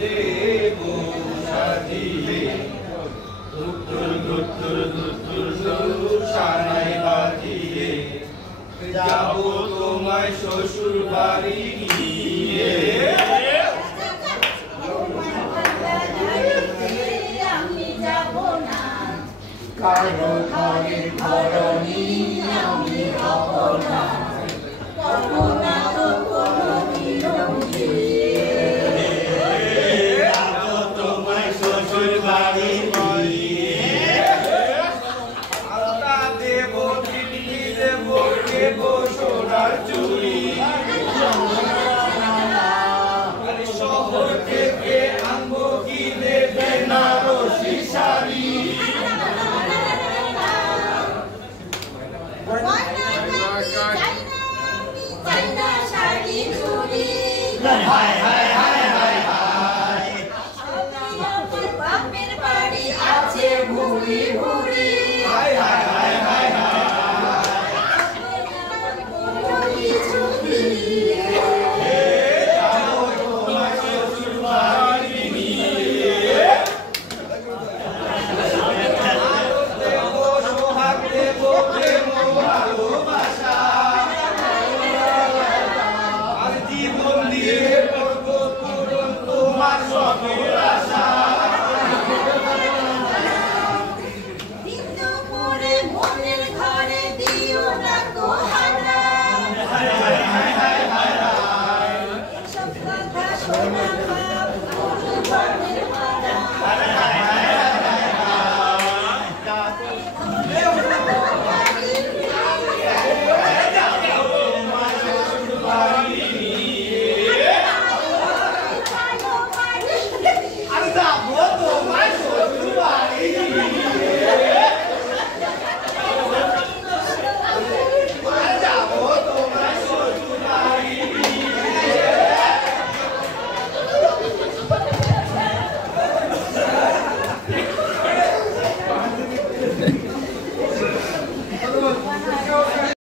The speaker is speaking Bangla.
দেব সাজিয়ে দুত্তুর দুত্তুর দুত্তুর দুর সানাই বাজিয়ে যাব তোমায় শ্বশুর বাড়ি নিয়ে আমি যাব না কারো ঘরের ঘরণী আমি হব না করব না তো কোনোদিনও বিয়ে যাব তোমায় শ্বশুর বাড়ি নিয়ে আলতা দেব চিঠি দেব দেব সোনার চুড়ি আরে শহর থেকে আনবো কিনে বেনারসি শাড়ি চাইনা শাড়ি চুড়ি হায় হায় হায় হায় হায় আমার বাপের বাড়ি আছে ভুড়ি ভুড়ি হায় হায় হায় হায় হায় কোনো কিছু দিয়ে যাব তোমায় শ্বশুর বাড়ি নিয়ে দেব সোহাগ দেব প্রেম ভালোবাসা আর জীবন দিয়ে করবো পূরণ তোমার সকল আশা বিন্দু করে মনের ঘরে দিও না তো হারা হায় হায় হায় হায় হায় হায় সব কথা শোনা বাপ